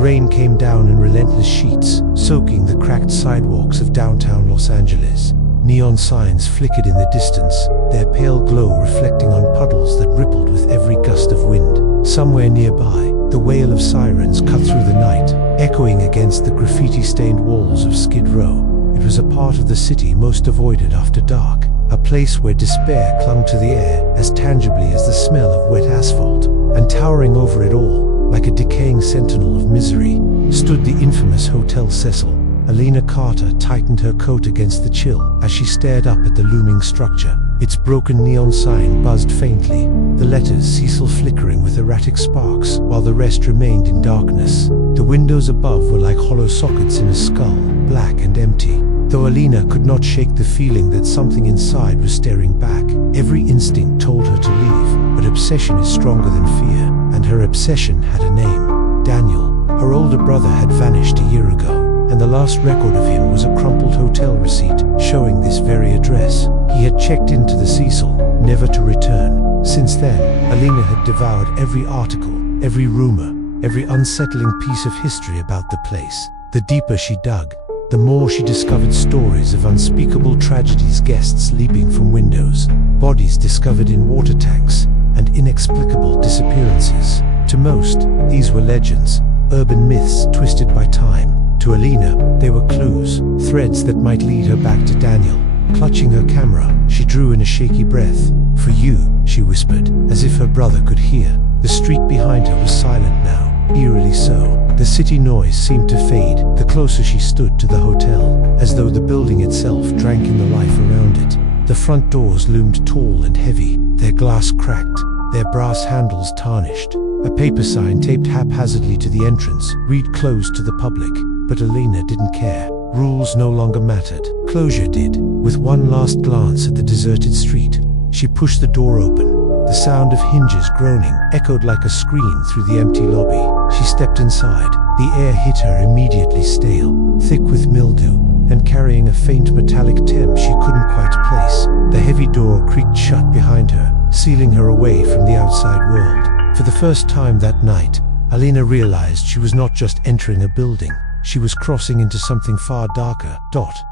rain came down in relentless sheets, soaking the cracked sidewalks of downtown Los Angeles. Neon signs flickered in the distance, their pale glow reflecting on puddles that rippled with every gust of wind. Somewhere nearby, the wail of sirens cut through the night, echoing against the graffiti-stained walls of Skid Row. It was a part of the city most avoided after dark, a place where despair clung to the air as tangibly as the smell of wet asphalt. And towering over it all, like a decaying sentinel of misery, stood the infamous Hotel Cecil. Alina Carter tightened her coat against the chill as she stared up at the looming structure. Its broken neon sign buzzed faintly, the letters Cecil flickering with erratic sparks, while the rest remained in darkness. The windows above were like hollow sockets in a skull, black and empty. Though Alina could not shake the feeling that something inside was staring back, every instinct told her to leave. But obsession is stronger than fear, and her obsession had a name. Daniel, her older brother, had vanished a year ago, and the last record of him was a crumpled hotel receipt showing this very address. He had checked into the Cecil, never to return. Since then, Alina had devoured every article, every rumor, every unsettling piece of history about the place. The deeper she dug, the more she discovered stories of unspeakable tragedies, guests leaping from windows, bodies discovered in water tanks, and inexplicable disappearances. To most, these were legends, urban myths twisted by time. To Alina, they were clues, threads that might lead her back to Daniel. Clutching her camera, she drew in a shaky breath. "For you," she whispered, as if her brother could hear. The street behind her was silent now, eerily so. The city noise seemed to fade the closer she stood to the hotel, as though the building itself drank in the life around it. The front doors loomed tall and heavy, their glass cracked, their brass handles tarnished. A paper sign taped haphazardly to the entrance read "Closed to the public." But Alina didn't care. Rules no longer mattered. Closure did. With one last glance at the deserted street, she pushed the door open. The sound of hinges groaning echoed like a scream through the empty lobby. She stepped inside. The air hit her immediately stale, thick with mildew, and carrying a faint metallic temp she couldn't quite place. The heavy door creaked shut behind her, sealing her away from the outside world. For the first time that night, Alina realized she was not just entering a building. She was crossing into something far darker.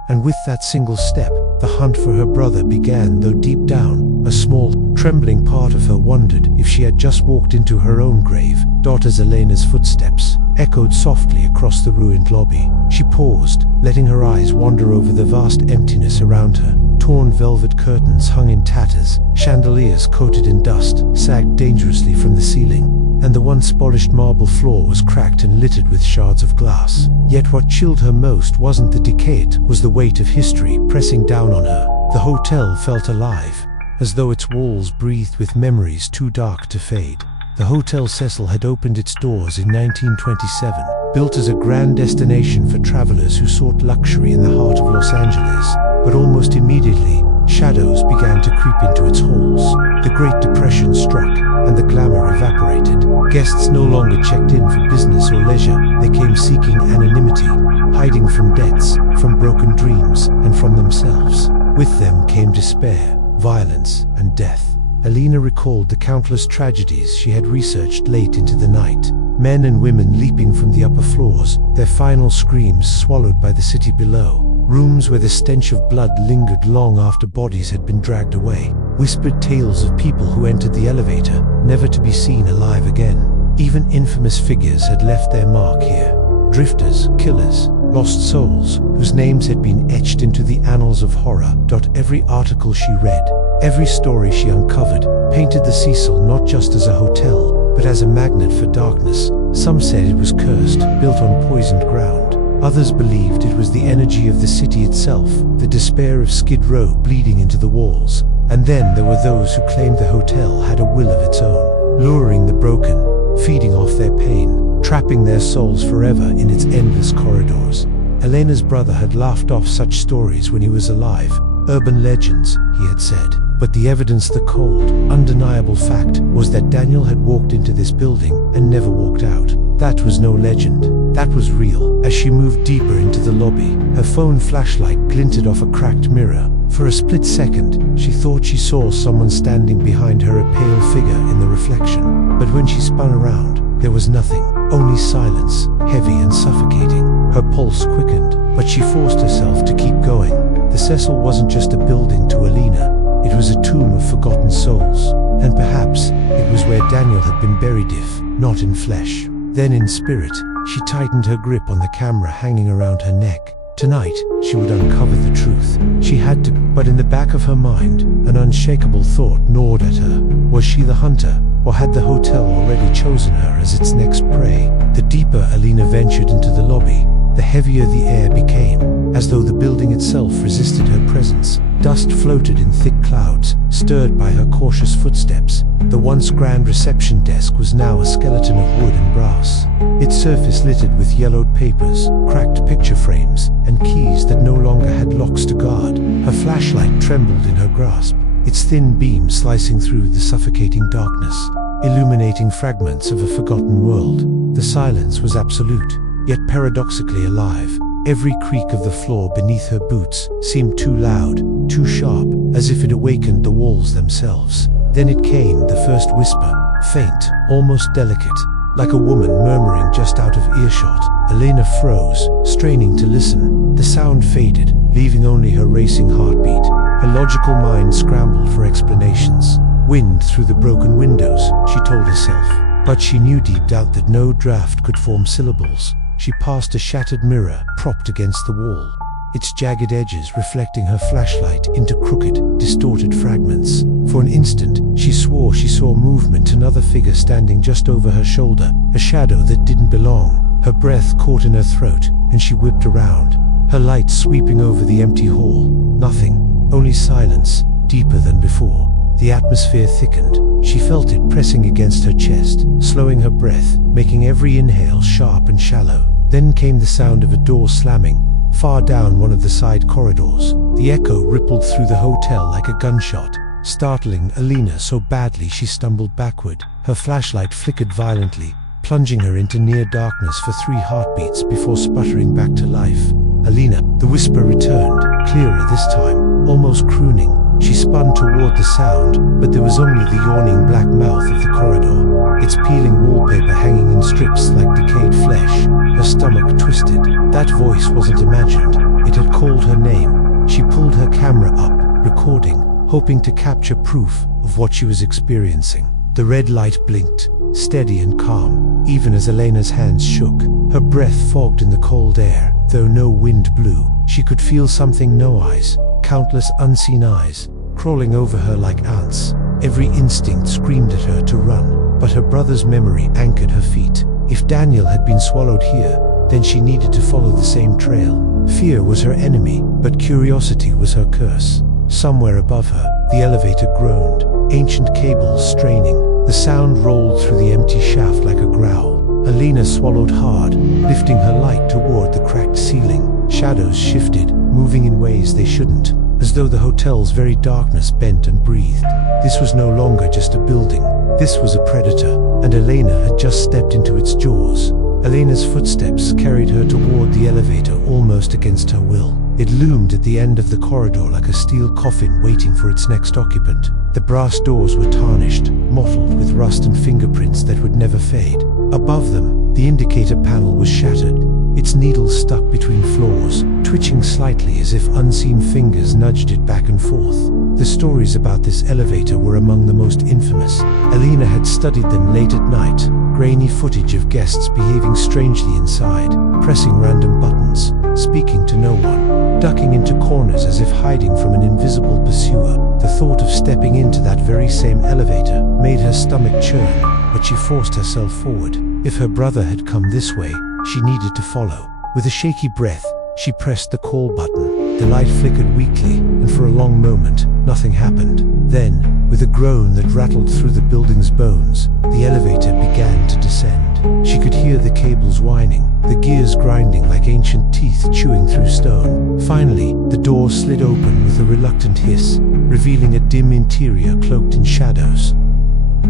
And with that single step, the hunt for her brother began, though deep down, a small, trembling part of her wondered if she had just walked into her own grave. As Alina's footsteps echoed softly across the ruined lobby, she paused, letting her eyes wander over the vast emptiness around her. Torn velvet curtains hung in tatters, chandeliers coated in dust sagged dangerously from the ceiling, and the once polished marble floor was cracked and littered with shards of glass. Yet what chilled her most wasn't the decay, it was the weight of history pressing down on her. The hotel felt alive, as though its walls breathed with memories too dark to fade. The Hotel Cecil had opened its doors in 1927, built as a grand destination for travelers who sought luxury in the heart of Los Angeles. But almost immediately, shadows began to creep into its halls. The Great Depression struck, and the glamour evaporated. Guests no longer checked in for business or leisure. They came seeking anonymity, hiding from debts, from broken dreams, and from themselves. With them came despair, violence, and death. Alina recalled the countless tragedies she had researched late into the night. Men and women leaping from the upper floors, their final screams swallowed by the city below. Rooms where the stench of blood lingered long after bodies had been dragged away. Whispered tales of people who entered the elevator, never to be seen alive again. Even infamous figures had left their mark here. Drifters, killers, lost souls, whose names had been etched into the annals of horror. Every article she read, every story she uncovered, painted the Cecil not just as a hotel, but as a magnet for darkness. Some said it was cursed, built on poisoned ground. Others believed it was the energy of the city itself, the despair of Skid Row bleeding into the walls. And then there were those who claimed the hotel had a will of its own, luring the broken, feeding off their pain, trapping their souls forever in its endless corridors. Elena's brother had laughed off such stories when he was alive. Urban legends, he had said. But the evidence, the cold, undeniable fact, was that Daniel had walked into this building and never walked out. That was no legend. That was real. As she moved deeper into the lobby, her phone flashlight glinted off a cracked mirror. For a split second, she thought she saw someone standing behind her, a pale figure in the reflection. But when she spun around, There was nothing, only silence, heavy and suffocating. Her pulse quickened, but she forced herself to keep going. The Cecil wasn't just a building to Alina, it was a tomb of forgotten souls. And perhaps it was where Daniel had been buried, if not in flesh, then in spirit. She tightened her grip on the camera hanging around her neck. Tonight, she would uncover the truth. She had to, but in the back of her mind, an unshakable thought gnawed at her. Was she the hunter, or had the hotel already chosen her as its next prey? The deeper Alina ventured into the lobby, the heavier the air became, as though the building itself resisted her presence. Dust floated in thick clouds, stirred by her cautious footsteps. The once grand reception desk was now a skeleton of wood and brass, its surface littered with yellowed papers, cracked picture frames, and keys that no longer had locks to guard. Her flashlight trembled in her grasp, its thin beam slicing through the suffocating darkness, illuminating fragments of a forgotten world. The silence was absolute, yet paradoxically alive. Every creak of the floor beneath her boots seemed too loud, too sharp, as if it awakened the walls themselves. Then it came, the first whisper, faint, almost delicate, like a woman murmuring just out of earshot. Alina froze, straining to listen. The sound faded, leaving only her racing heartbeat. Her logical mind scrambled for explanations. Wind through the broken windows, she told herself. But she knew deep down that no draft could form syllables. She passed a shattered mirror, propped against the wall, its jagged edges reflecting her flashlight into crooked, distorted fragments. For an instant, she swore she saw movement, another figure standing just over her shoulder, a shadow that didn't belong. Her breath caught in her throat, and she whipped around, her light sweeping over the empty hall. Nothing, only silence, deeper than before. The atmosphere thickened. She felt it pressing against her chest, slowing her breath, making every inhale sharp and shallow. Then came the sound of a door slamming, far down one of the side corridors. The echo rippled through the hotel like a gunshot, startling Alina so badly she stumbled backward. Her flashlight flickered violently, plunging her into near darkness for 3 heartbeats before sputtering back to life. Alina, the whisper returned, clearer this time, almost crooning. She spun toward the sound, but there was only the yawning black mouth of the corridor, its peeling wallpaper hanging in strips like decayed flesh. Her stomach twisted. That voice wasn't imagined. It had called her name. She pulled her camera up, recording, hoping to capture proof of what she was experiencing. The red light blinked, steady and calm, even as Elena's hands shook. Her breath fogged in the cold air, though no wind blew. She could feel something, no eyes, countless unseen eyes, crawling over her like ants. Every instinct screamed at her to run, but her brother's memory anchored her feet. If Daniel had been swallowed here, then she needed to follow the same trail. Fear was her enemy, but curiosity was her curse. Somewhere above her, the elevator groaned, ancient cables straining. The sound rolled through the empty shaft like a growl. Alina swallowed hard, lifting her light toward the cracked ceiling. Shadows shifted, moving in ways they shouldn't, as though the hotel's very darkness bent and breathed. This was no longer just a building. This was a predator, and Alina had just stepped into its jaws. Elena's footsteps carried her toward the elevator almost against her will. It loomed at the end of the corridor like a steel coffin waiting for its next occupant. The brass doors were tarnished, mottled with rust and fingerprints that would never fade. Above them, the indicator panel was shattered, its needles stuck between floors, twitching slightly as if unseen fingers nudged it back and forth. The stories about this elevator were among the most infamous. Alina had studied them late at night, grainy footage of guests behaving strangely inside, pressing random buttons, speaking to no one, ducking into corners as if hiding from an invisible pursuer. The thought of stepping into that very same elevator made her stomach churn, but she forced herself forward. If her brother had come this way, she needed to follow. With a shaky breath, she pressed the call button. The light flickered weakly, and for a long moment, nothing happened. Then, with a groan that rattled through the building's bones, the elevator began to descend. She could hear the cables whining, the gears grinding like ancient teeth chewing through stone. Finally, the door slid open with a reluctant hiss, revealing a dim interior cloaked in shadows.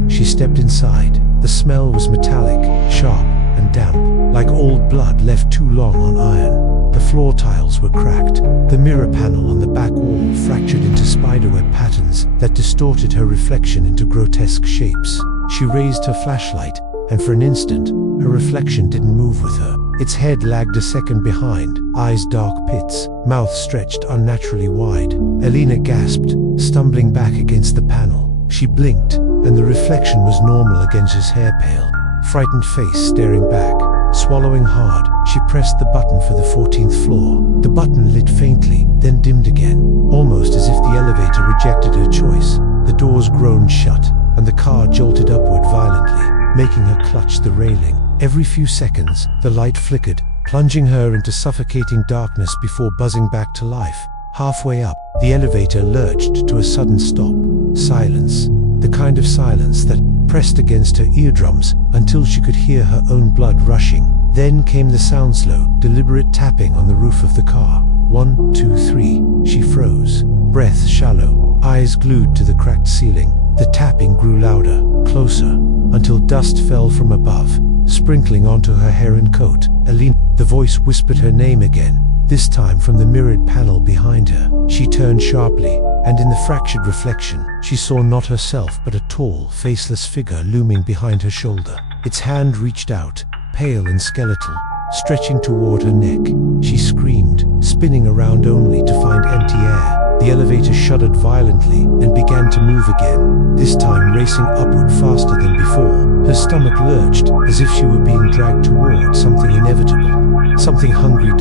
She stepped inside. The smell was metallic, sharp, and damp, like old blood left too long on iron. The floor tiles were cracked, the mirror panel on the back wall fractured into spiderweb patterns that distorted her reflection into grotesque shapes. She raised her flashlight, and for an instant, her reflection didn't move with her. Its head lagged a second behind, eyes dark pits, mouth stretched unnaturally wide. Alina gasped, stumbling back against the panel. She blinked, and the reflection was normal against his hair-pale, frightened face staring back. Swallowing hard, she pressed the button for the 14th floor. The button lit faintly, then dimmed again, almost as if the elevator rejected her choice. The doors groaned shut, and the car jolted upward violently, making her clutch the railing. Every few seconds, the light flickered, plunging her into suffocating darkness before buzzing back to life. Halfway up, the elevator lurched to a sudden stop. Silence. The kind of silence that pressed against her eardrums until she could hear her own blood rushing. Then came the sound-slow, deliberate tapping on the roof of the car. 1, 2, 3. She froze, breath shallow, eyes glued to the cracked ceiling. The tapping grew louder, closer, until dust fell from above, sprinkling onto her hair and coat. Alina. The voice whispered her name again, this time from the mirrored panel behind her. She turned sharply, and in the fractured reflection, she saw not herself but a tall, faceless figure looming behind her shoulder. Its hand reached out, pale and skeletal, stretching toward her neck. She screamed, spinning around only to find empty air. The elevator shuddered violently and began to move again, this time racing upward faster than before. Her stomach lurched as if she were being dragged toward something inevitable, something hungry.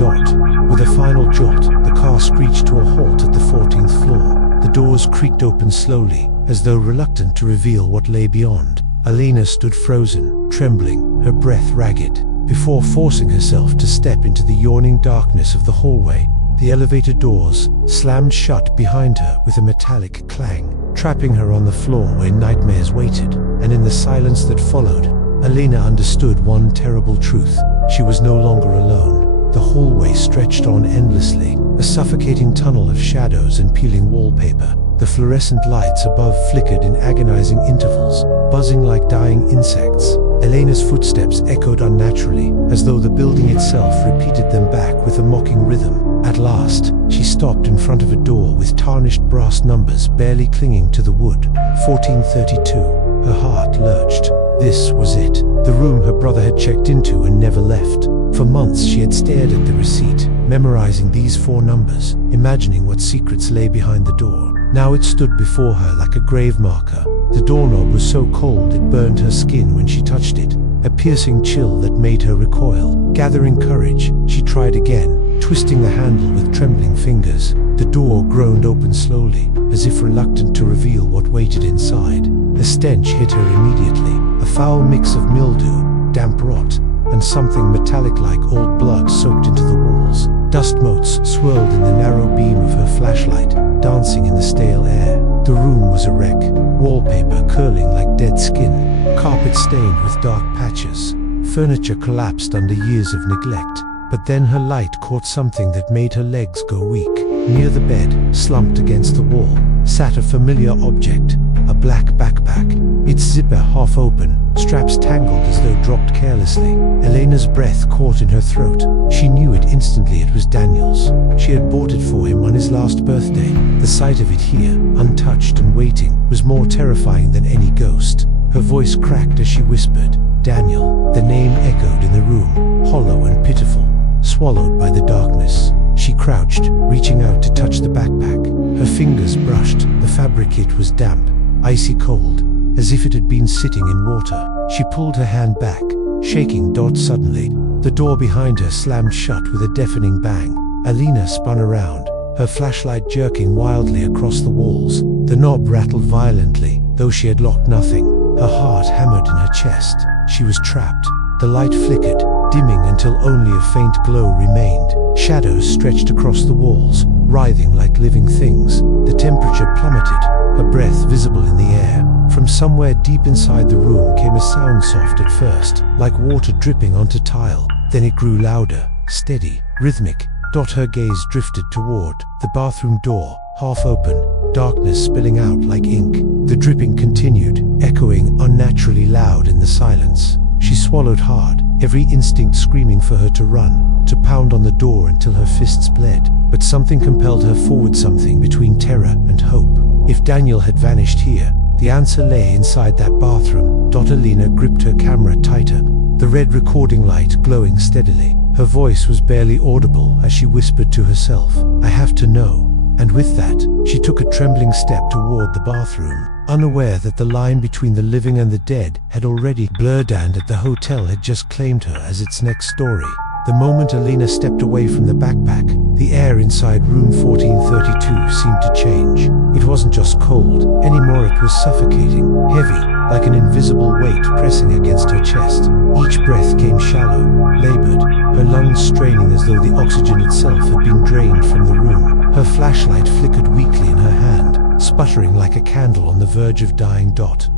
With a final jolt, the car screeched to a halt at the 14th floor. The doors creaked open slowly, as though reluctant to reveal what lay beyond. Alina stood frozen, trembling, her breath ragged, before forcing herself to step into the yawning darkness of the hallway. The elevator doors slammed shut behind her with a metallic clang, trapping her on the floor where nightmares waited. And in the silence that followed, Alina understood one terrible truth. She was no longer alone. The hallway stretched on endlessly, a suffocating tunnel of shadows and peeling wallpaper. The fluorescent lights above flickered in agonizing intervals, buzzing like dying insects. Elena's footsteps echoed unnaturally, as though the building itself repeated them back with a mocking rhythm. At last, she stopped in front of a door with tarnished brass numbers barely clinging to the wood. 1432. Her heart lurched. This was it, the room her brother had checked into and never left. For months she had stared at the receipt, memorizing these 4 numbers, imagining what secrets lay behind the door. Now it stood before her like a grave marker. The doorknob was so cold it burned her skin when she touched it, a piercing chill that made her recoil. Gathering courage, she tried again, twisting the handle with trembling fingers. The door groaned open slowly, as if reluctant to reveal what waited inside. A stench hit her immediately, a foul mix of mildew, damp rot, and something metallic like old blood soaked into the walls. Dust motes swirled in the narrow beam of her flashlight, dancing in the stale air. The room was a wreck, wallpaper curling like dead skin, carpet stained with dark patches, furniture collapsed under years of neglect. But then her light caught something that made her legs go weak. Near the bed, slumped against the wall, sat a familiar object, a black backpack, its zipper half open, straps tangled as though dropped carelessly. Elena's breath caught in her throat. She knew it instantly. It was Daniel's. She had bought it for him on his last birthday. The sight of it here, untouched and waiting, was more terrifying than any ghost. Her voice cracked as she whispered, "Daniel." The name echoed in the room, hollow and pitiful, swallowed by the darkness. She crouched, reaching out to touch the backpack. Her fingers brushed. The fabric kit was damp, icy cold, as if it had been sitting in water. She pulled her hand back, shaking. Suddenly, the door behind her slammed shut with a deafening bang. Alina spun around, her flashlight jerking wildly across the walls. The knob rattled violently, though she had locked nothing. Her heart hammered in her chest. She was trapped. The light flickered, dimming until only a faint glow remained. Shadows stretched across the walls, writhing like living things. The temperature plummeted, her breath visible in the air. From somewhere deep inside the room came a sound, soft at first, like water dripping onto tile. Then it grew louder, steady, rhythmic. Her gaze drifted toward the bathroom door, half open, darkness spilling out like ink. The dripping continued, echoing unnaturally loud in the silence. She swallowed hard, every instinct screaming for her to run, to pound on the door until her fists bled. But something compelled her forward, something between terror and hope. If Daniel had vanished here, The answer lay inside that bathroom. Alina gripped her camera tighter, the red recording light glowing steadily. Her voice was barely audible as she whispered to herself, "I have to know." And with that, she took a trembling step toward the bathroom, unaware that the line between the living and the dead had already blurred and that the hotel had just claimed her as its next story. The moment Alina stepped away from the backpack, the air inside room 1432 seemed to change. It wasn't just cold, anymore it was suffocating, heavy, like an invisible weight pressing against her chest. Each breath came shallow, labored, her lungs straining as though the oxygen itself had been drained from the room. Her flashlight flickered weakly in her hand, sputtering like a candle on the verge of dying.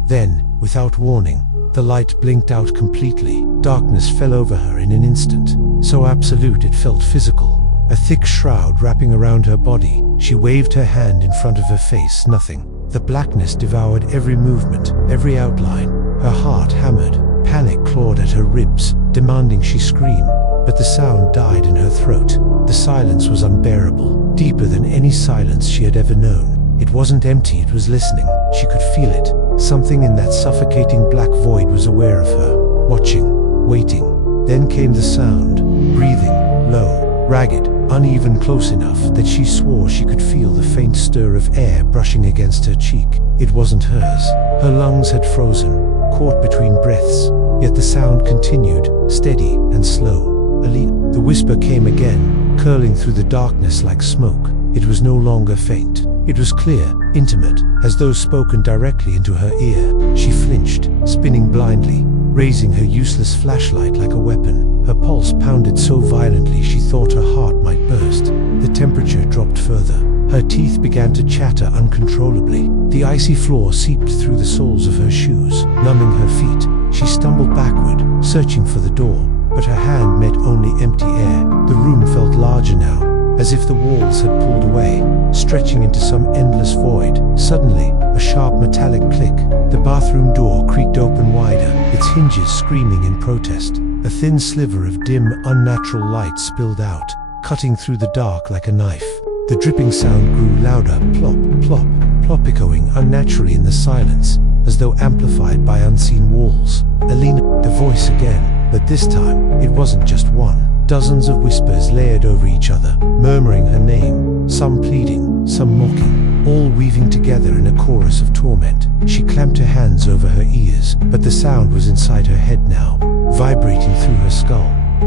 Then, without warning, the light blinked out completely. Darkness fell over her in an instant, so absolute it felt physical. A thick shroud wrapping around her body. She waved her hand in front of her face. Nothing. The blackness devoured every movement, every outline. Her heart hammered. Panic clawed at her ribs, demanding she scream. But the sound died in her throat. The silence was unbearable, deeper than any silence she had ever known. It wasn't empty, it was listening. She could feel it. Something in that suffocating black void was aware of her, watching, waiting. Then came the sound, breathing, low, ragged, uneven, close enough that she swore she could feel the faint stir of air brushing against her cheek. It wasn't hers. Her lungs had frozen, caught between breaths, yet the sound continued, steady and slow. "Alina." The whisper came again, curling through the darkness like smoke. It was no longer faint. It was clear, intimate, as though spoken directly into her ear. She flinched, spinning blindly, raising her useless flashlight like a weapon. Her pulse pounded so violently she thought her heart might burst. The temperature dropped further. Her teeth began to chatter uncontrollably. The icy floor seeped through the soles of her shoes, numbing her feet. She stumbled backward, searching for the door, but her hand met only empty air. The room felt larger now, as if the walls had pulled away, stretching into some endless void. Suddenly, a sharp metallic click. The bathroom door creaked open wider, its hinges screaming in protest. A thin sliver of dim, unnatural light spilled out, cutting through the dark like a knife. The dripping sound grew louder, plop, plop, plop, echoing unnaturally in the silence, as though amplified by unseen walls. "Alina," the voice again, but this time, it wasn't just one. Dozens of whispers layered over each other, murmuring her name, some pleading, some mocking, all weaving together in a chorus of torment. She clamped her hands over her ears, but the sound was inside her head now, vibrating through her skull.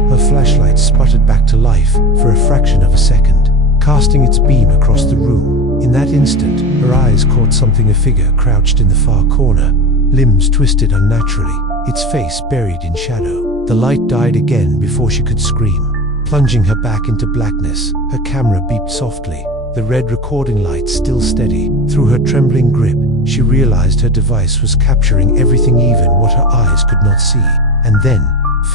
Her flashlight sputtered back to life for a fraction of a second, casting its beam across the room. In that instant, her eyes caught something, a figure crouched in the far corner, limbs twisted unnaturally, its face buried in shadow. The light died again before she could scream, plunging her back into blackness. Her camera beeped softly, the red recording light still steady. Through her trembling grip, she realized her device was capturing everything, even what her eyes could not see. And then,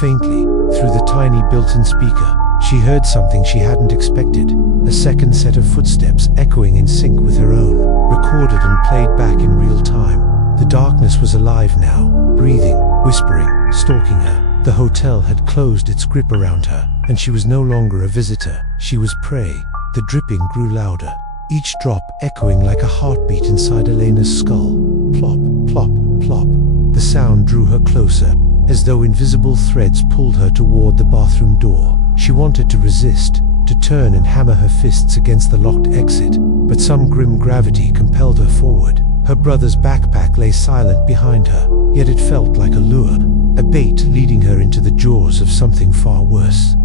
faintly, through the tiny built-in speaker, she heard something she hadn't expected. A second set of footsteps echoing in sync with her own, recorded and played back in real time. The darkness was alive now, breathing, whispering, stalking her. The hotel had closed its grip around her, and she was no longer a visitor. She was prey. The dripping grew louder, each drop echoing like a heartbeat inside Elena's skull. Plop, plop, plop. The sound drew her closer, as though invisible threads pulled her toward the bathroom door. She wanted to resist, to turn and hammer her fists against the locked exit, but some grim gravity compelled her forward. Her brother's backpack lay silent behind her, yet it felt like a lure, a bait leading her into the jaws of something far worse.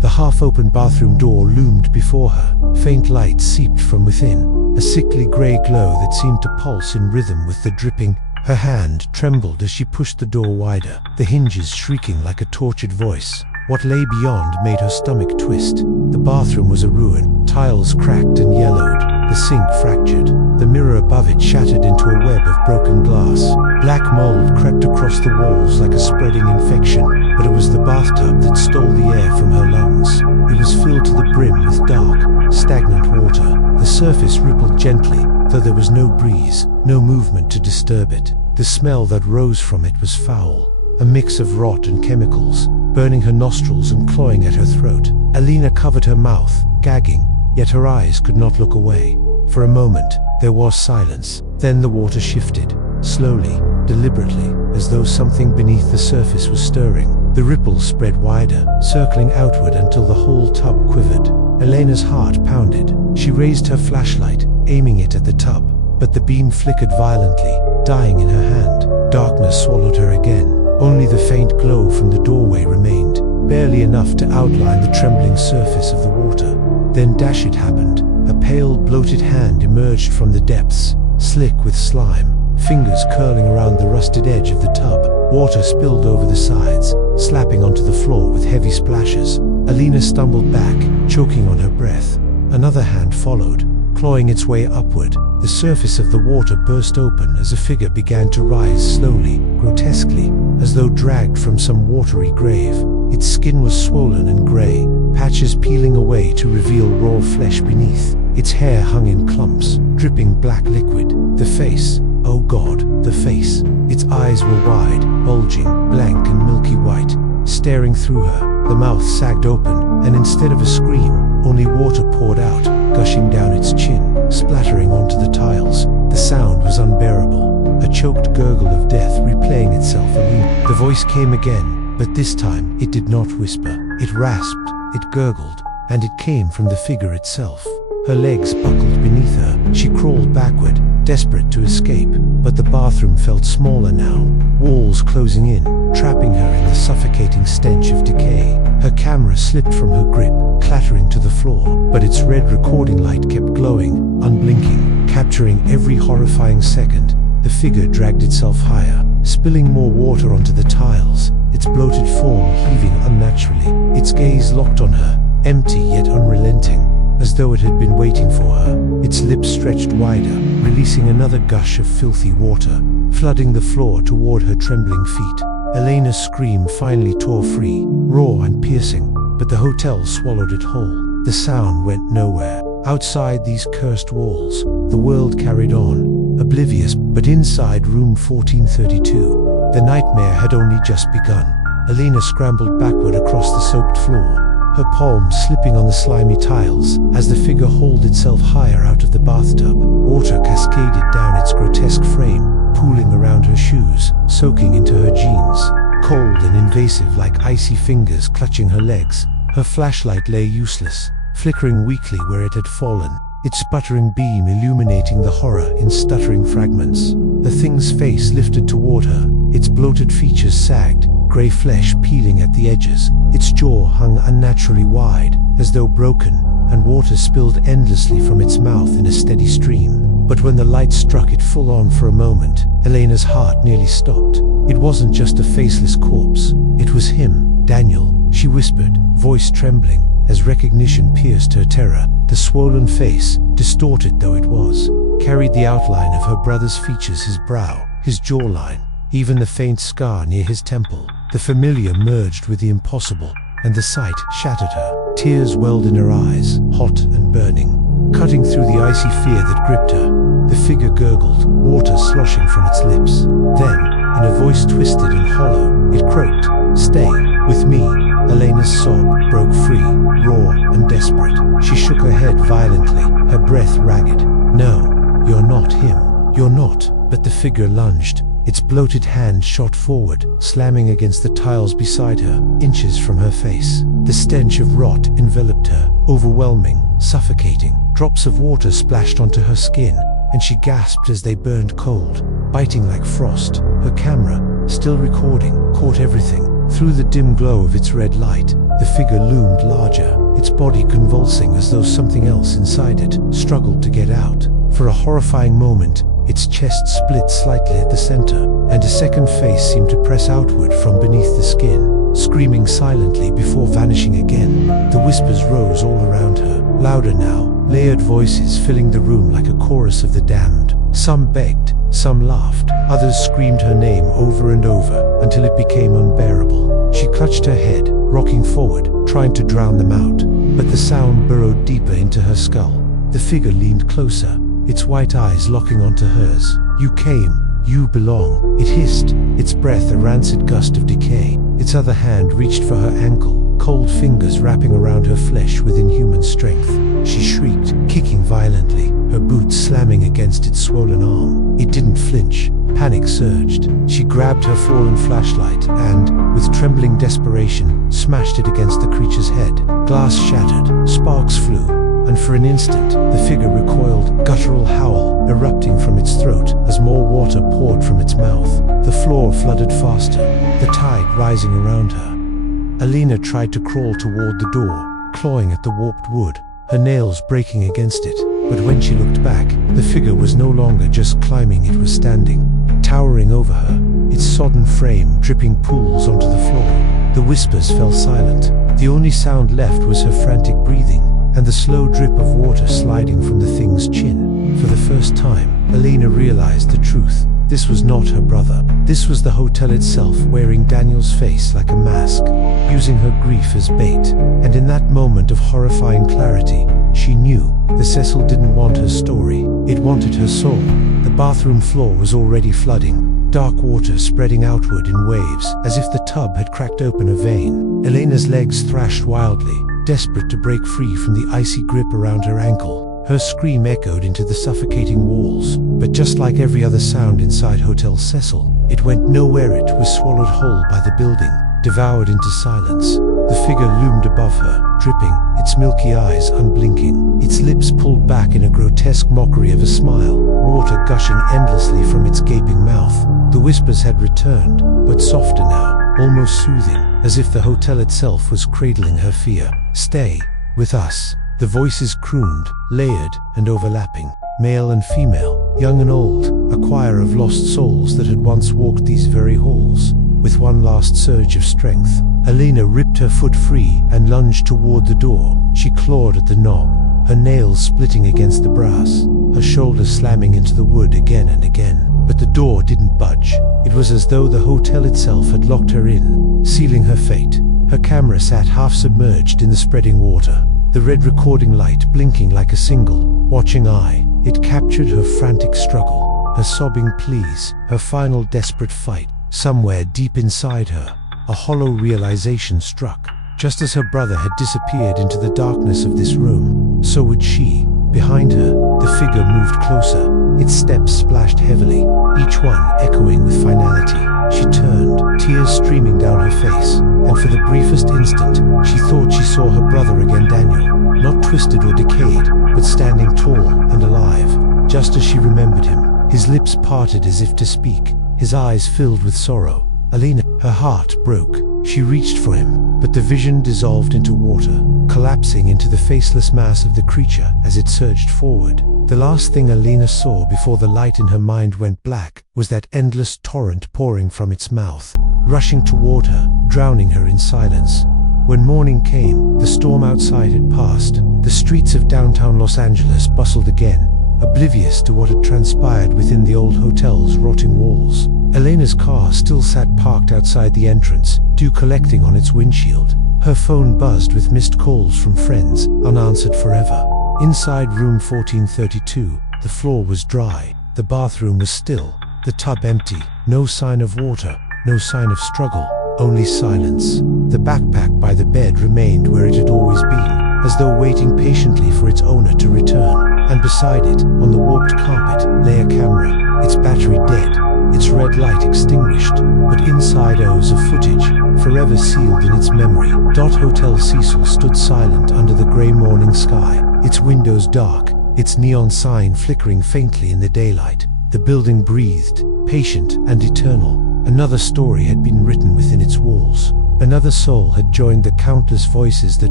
The half-open bathroom door loomed before her. Faint light seeped from within, a sickly grey glow that seemed to pulse in rhythm with the dripping. Her hand trembled as she pushed the door wider, the hinges shrieking like a tortured voice. What lay beyond made her stomach twist. The bathroom was a ruin, tiles cracked and yellowed, the sink fractured, the mirror above it shattered into a web of broken glass. Black mold crept across the walls like a spreading infection, but it was the bathtub that stole the air from her lungs. It was filled to the brim with dark, stagnant water. The surface rippled gently, though there was no breeze, no movement to disturb it. The smell that rose from it was foul, a mix of rot and chemicals, burning her nostrils and clawing at her throat. Alina covered her mouth, gagging, yet her eyes could not look away. For a moment, There was silence. Then the water shifted, slowly, deliberately, as though something beneath the surface was stirring. The ripples spread wider, circling outward until the whole tub quivered. Elena's heart pounded. She raised her flashlight, aiming it at the tub, but the beam flickered violently, dying in her hand. Darkness swallowed her again. Only the faint glow from the doorway remained, barely enough to outline the trembling surface of the water. Then it happened. A pale, bloated hand emerged from the depths, slick with slime, fingers curling around the rusted edge of the tub. Water spilled over the sides, slapping onto the floor with heavy splashes. Elena stumbled back, choking on her breath. Another hand followed, clawing its way upward. The surface of the water burst open as a figure began to rise slowly, grotesquely, as though dragged from some watery grave. Its skin was swollen and grey, patches peeling away to reveal raw flesh beneath. Its hair hung in clumps, dripping black liquid. The face, oh God, the face. Its eyes were wide, bulging, blank and milky white, staring through her. The mouth sagged open, and instead of a scream, only water poured out, gushing down its chin, splattering onto the tiles. The sound was unbearable, a choked gurgle of death replaying itself anew. The voice came again, but this time it did not whisper. It rasped, it gurgled, and it came from the figure itself. Her legs buckled beneath her. She crawled backward, desperate to escape, but the bathroom felt smaller now, walls closing in, trapping her in the suffocating stench of decay. Her camera slipped from her grip, clattering to the floor, but its red recording light kept glowing, unblinking, capturing every horrifying second. The figure dragged itself higher, spilling more water onto the tiles, its bloated form heaving unnaturally. Its gaze locked on her, empty yet unrelenting, as though it had been waiting for her. Its lips stretched wider, releasing another gush of filthy water, flooding the floor toward her trembling feet. Elena's scream finally tore free, raw and piercing, but the hotel swallowed it whole. The sound went nowhere. Outside these cursed walls, the world carried on, oblivious, but inside room 1432, the nightmare had only just begun. Elena scrambled backward across the soaked floor, her palms slipping on the slimy tiles as the figure hauled itself higher out of the bathtub. Water cascaded down its grotesque frame, pooling around her shoes, soaking into her jeans, cold and invasive like icy fingers clutching her legs. Her flashlight lay useless, flickering weakly where it had fallen, its sputtering beam illuminating the horror in stuttering fragments. The thing's face lifted toward her, its bloated features sagged, grey flesh peeling at the edges. Its jaw hung unnaturally wide, as though broken, and water spilled endlessly from its mouth in a steady stream. But when the light struck it full on for a moment, Elena's heart nearly stopped. It wasn't just a faceless corpse. It was him, Daniel, she whispered, voice trembling, as recognition pierced her terror. The swollen face, distorted though it was, carried the outline of her brother's features, his brow, his jawline, even the faint scar near his temple. The familiar merged with the impossible, and the sight shattered her. Tears welled in her eyes, hot and burning, cutting through the icy fear that gripped her. The figure gurgled, water sloshing from its lips. Then, in a voice twisted and hollow, it croaked, "Stay with me." Elena's sob broke free, raw and desperate. She shook her head violently, her breath ragged. "No, you're not him. You're not." But the figure lunged. Its bloated hand shot forward, slamming against the tiles beside her, inches from her face. The stench of rot enveloped her, overwhelming, suffocating. Drops of water splashed onto her skin, and she gasped as they burned cold, biting like frost. Her camera, still recording, caught everything. Through the dim glow of its red light, the figure loomed larger, its body convulsing as though something else inside it struggled to get out. For a horrifying moment, its chest split slightly at the center, and a second face seemed to press outward from beneath the skin, screaming silently before vanishing again. The whispers rose all around her, louder now, layered voices filling the room like a chorus of the damned. Some begged, some laughed, others screamed her name over and over, until it became unbearable. She clutched her head, rocking forward, trying to drown them out, but the sound burrowed deeper into her skull. The figure leaned closer, its white eyes locking onto hers. "You came, you belong," it hissed, its breath a rancid gust of decay. Its other hand reached for her ankle, cold fingers wrapping around her flesh with inhuman strength. She shrieked, kicking violently, her boots slamming against its swollen arm. It didn't flinch. Panic surged. She grabbed her fallen flashlight and, with trembling desperation, smashed it against the creature's head. Glass shattered, sparks flew, and for an instant, the figure recoiled, guttural howl erupting from its throat as more water poured from its mouth. The floor flooded faster, the tide rising around her. Alina tried to crawl toward the door, clawing at the warped wood, her nails breaking against it. But when she looked back, the figure was no longer just climbing, it was standing, towering over her, its sodden frame dripping pools onto the floor. The whispers fell silent. The only sound left was her frantic breathing, and the slow drip of water sliding from the thing's chin. For the first time, Alina realized the truth. This was not her brother. This was the hotel itself, wearing Daniel's face like a mask, using her grief as bait. And in that moment of horrifying clarity, she knew the Cecil didn't want her story, it wanted her soul. The bathroom floor was already flooding, dark water spreading outward in waves, as if the tub had cracked open a vein. Elena's legs thrashed wildly, desperate to break free from the icy grip around her ankle. Her scream echoed into the suffocating walls, but just like every other sound inside Hotel Cecil, it went nowhere. It was swallowed whole by the building, devoured into silence. The figure loomed above her, dripping, its milky eyes unblinking, its lips pulled back in a grotesque mockery of a smile, water gushing endlessly from its gaping mouth. The whispers had returned, but softer now, almost soothing, as if the hotel itself was cradling her fear. "Stay with us." The voices crooned, layered and overlapping, male and female, young and old, a choir of lost souls that had once walked these very halls. With one last surge of strength, Alina ripped her foot free and lunged toward the door. She clawed at the knob, her nails splitting against the brass, her shoulders slamming into the wood again and again. But the door didn't budge. It was as though the hotel itself had locked her in, sealing her fate. Her camera sat half submerged in the spreading water, the red recording light blinking like a single, watching eye. It captured her frantic struggle, her sobbing pleas, her final desperate fight. Somewhere deep inside her, a hollow realization struck. Just as her brother had disappeared into the darkness of this room, so would she. Behind her, the figure moved closer, its steps splashed heavily, each one echoing with finality. She turned, tears streaming down her face, and for the briefest instant, she thought she saw her brother again, Daniel, not twisted or decayed, but standing tall and alive, just as she remembered him. His lips parted as if to speak, his eyes filled with sorrow. Alina, her heart broke. She reached for him, but the vision dissolved into water, collapsing into the faceless mass of the creature as it surged forward. The last thing Alina saw before the light in her mind went black was that endless torrent pouring from its mouth, rushing toward her, drowning her in silence. When morning came, the storm outside had passed. The streets of downtown Los Angeles bustled again, oblivious to what had transpired within the old hotel's rotting walls. Elena's car still sat parked outside the entrance, dew collecting on its windshield. Her phone buzzed with missed calls from friends, unanswered forever. Inside room 1432, the floor was dry, the bathroom was still, the tub empty, no sign of water, no sign of struggle, only silence. The backpack by the bed remained where it had always been, as though waiting patiently for its owner to return. And beside it, on the warped carpet, lay a camera, its battery dead, its red light extinguished, but inside O's of footage, forever sealed in its memory. Hotel Cecil stood silent under the grey morning sky, its windows dark, its neon sign flickering faintly in the daylight. The building breathed, patient and eternal. Another story had been written within its walls. Another soul had joined the countless voices that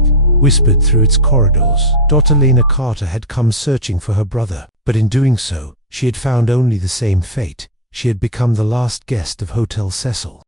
whispered through its corridors. Elena Carter had come searching for her brother, but in doing so, she had found only the same fate. She had become the last guest of Hotel Cecil.